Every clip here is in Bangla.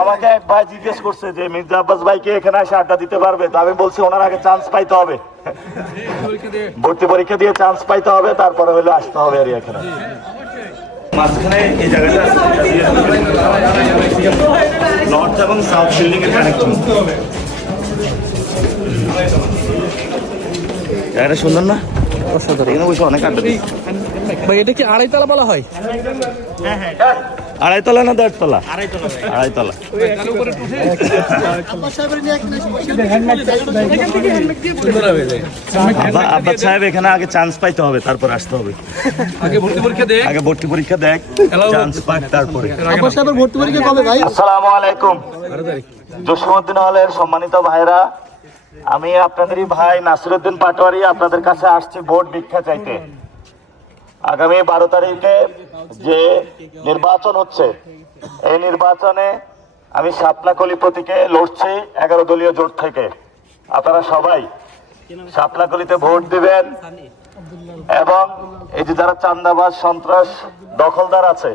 আমাকে এক ভাই জিজ্ঞেস করছে যে মির্জা আব্বাস ভাইকে এখানে এসে আড্ডা দিতে পারবে? তো আমি বলছি ওনার আগে চান্স পাইতে হবে। ভর্তি পরীক্ষা দিয়ে চান্স পাইতে হবে তারপরে হলে আসতে হবে আর এখানে। মাঝখানে এই জায়গাটা নর্থ এবং সাউথ বিল্ডিং এর কানেকশন জায়গাটা সুন্দর না? অসাধারণ এখানে বসে অনেক আড্ডা ভাই এটা কি আড়াইতলা বলা হয়? আড়াইতলা না দেড়তলা? আড়াইতলা আব্বা আব্বা সাহেব এখানে আগে চান্স পাইতে হবে তারপর আসতে হবে। আগে ভর্তি পরীক্ষা দে আগে ভর্তি পরীক্ষা দেখ চান্স পাক তারপরে। আব্বাস সাহেবের ভর্তি পরীক্ষা কবে ভাই? আসসালামু আলাইকুম। জসিমউদ্দিন হলের সম্মানিত ভাইরা আমি আপনাদেরই ভাই নাসিরউদ্দিন পাটোয়ারি আপনাদের কাছে আসছি ভোট ভিক্ষা চাইতে। আগামী বারো তারিখে যে নির্বাচন হচ্ছে এই নির্বাচনে আমি সাপলাকলি প্রতীকে লড়ছি এগারো দলীয় জোট থেকে। আপনারা সবাই সাপলাকলিতে ভোট দিবেন এবং এই যে যারা চান্দাবাজ সন্ত্রাস দখলদার আছে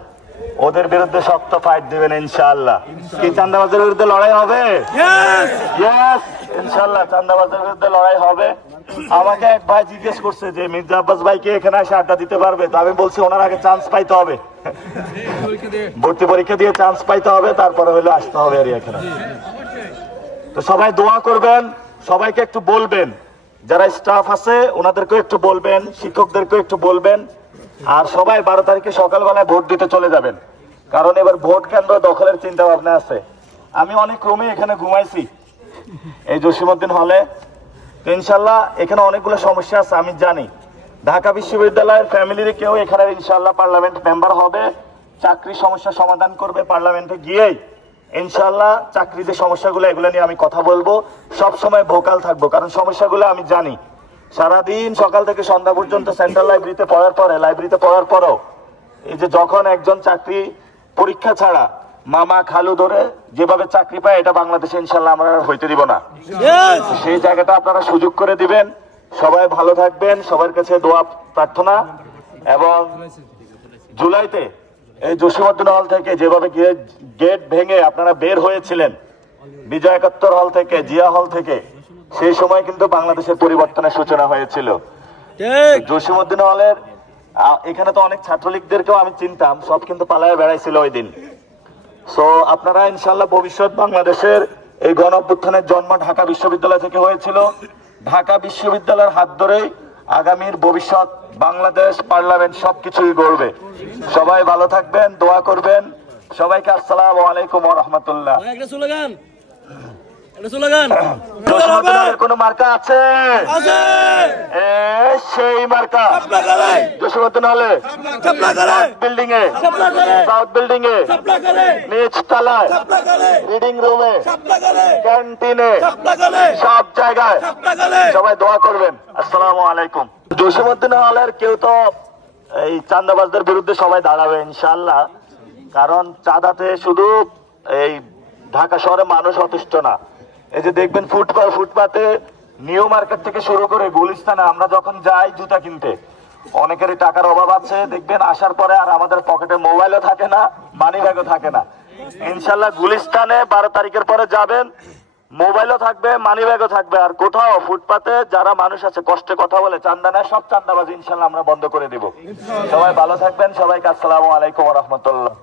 ওদের বিরুদ্ধে শক্ত ফাইট দিবেন ইনশাআল্লাহ। কি চান্দাবাজের বিরুদ্ধে লড়াই হবে? ইয়েস ইনশাআল্লাহ চান্দাবাজের বিরুদ্ধে লড়াই হবে। আমাকে এক ভাই জিজ্ঞেস করছে যে মির্জা আব্বাস ভাইকে এখানে এসে আড্ডা দিতে পারবে? তো আমি বলছি ওনার আগে চান্স পাইতে হবে। ভর্তি পরীক্ষা দিয়ে চান্স পাইতে হবে, তারপরে হলে আসতে হবে আর এখানে। তো সবাই দোয়া করবেন, সবাইকে একটু বলবেন। যারা স্টাফ আছে, ওনাদেরকেও একটু বলবেন, শিক্ষকদেরকেও একটু বলবেন। আর সবাই বারো তারিখে সকালবেলায় ভোট দিতে চলে যাবেন। কারণ এবার ভোট কেন্দ্র দখলের চিন্তা ভাবনা আছে। আমি অনেক রুমে এখানে ঘুমাইছি। এই জসিমউদ্দিন হলে তো ইনশাল্লাহ এখানে অনেকগুলো সমস্যা আছে, আমি জানি। ঢাকা বিশ্ববিদ্যালয়ের ফ্যামিলির কেউ এখানে ইনশাল্লাহ পার্লামেন্ট মেম্বার হবে। চাকরি সমস্যা সমাধান করবে পার্লামেন্টে গিয়েই। ইনশাল্লাহ চাকরি যে সমস্যাগুলো, এগুলো নিয়ে আমি কথা বলব। সব সময় ভোকাল থাকব, কারণ সমস্যাগুলো আমি জানি। সারাদিন সকাল থেকে সন্ধ্যা পর্যন্ত সেন্ট্রাল লাইব্রেরিতে পড়ার পরে, লাইব্রেরিতে পড়ার পরেও এই যে যখন একজন চাকরি পরীক্ষা ছাড়া মামা খালু ধরে যেভাবে চাকরি পায় এটা বাংলাদেশে ইনশাল্লাহ আমরা হইতে দিব না। সেই জায়গাটা আপনারা সুযোগ করে দিবেন। সবাই ভালো থাকবেন সবার কাছে দোয়া প্রার্থনা। এবং জুলাইতে এই জসীমউদ্দিন হল থেকে যেভাবে গেট ভেঙে আপনারা বের হয়েছিলেন বিজয় একাত্তর হল থেকে জিয়া হল থেকে সেই সময় কিন্তু বাংলাদেশের পরিবর্তনের সূচনা হয়েছিল। জসীমউদ্দিন হলের এখানে তো অনেক ছাত্রলীগদেরকেও আমি চিনতাম সব কিন্তু পালায় বেড়াইছিল ওই দিন। সো আপনারা ইনশাল্লাহ ভবিষ্যৎ বাংলাদেশের এই গণ জন্ম ঢাকা বিশ্ববিদ্যালয় থেকে হয়েছিল। ঢাকা বিশ্ববিদ্যালয়ের হাত ধরেই আগামীর ভবিষ্যৎ, বাংলাদেশ, পার্লামেন্ট সবকিছুই গড়বে। সবাই ভালো থাকবেন, দোয়া করবেন। সবাইকে আসসালাম আলাইকুম রাহমাতুল্লাহ একটা স্লোগান একটা স্লোগান জসীমউদ্দিনের কোনো মার্কা আছে? সেই মার্কা। জসীমউদ্দিন হলে বিল্ডিং এ সাউথ বিল্ডিং এ নিচ তলায় রিডিং রুমে ক্যান্টিনে সব জায়গায় সবাই দোয়া করবেন। আসসালামু আলাইকুম। জসীমউদ্দিন হলের কেউ তো এই চান্দাবাজদের বিরুদ্ধে সবাই দাঁড়াবে ইনশাল্লাহ কারণ চাঁদাতে শুধু এই ঢাকা শহরে মানুষ অতিষ্ঠ না। এই যে দেখবেন ফুটপাথ ফুটপাতে নিউ মার্কেট থেকে শুরু করে গুলিস্তানে আমরা যখন যাই জুতা কিনতে, অনেকেরই টাকার অভাব আছে, দেখবেন আসার পরে আর আমাদের পকেটে মোবাইলও থাকে না মানি ব্যাগও থাকে না। ইনশাল্লাহ গুলিস্তানে বারো তারিখের পরে যাবেন, মোবাইলও থাকবে মানি ব্যাগও থাকবে। আর কোথাও ফুটপাতে যারা মানুষ আছে, কষ্টে কথা বলে চান্দা নেয় সব চান্দাবাজি ইনশাল্লাহ আমরা বন্ধ করে দিব। সবাই ভালো থাকবেন, সবাইকে আসসালামু আলাইকুম রহমতুল্লাহ।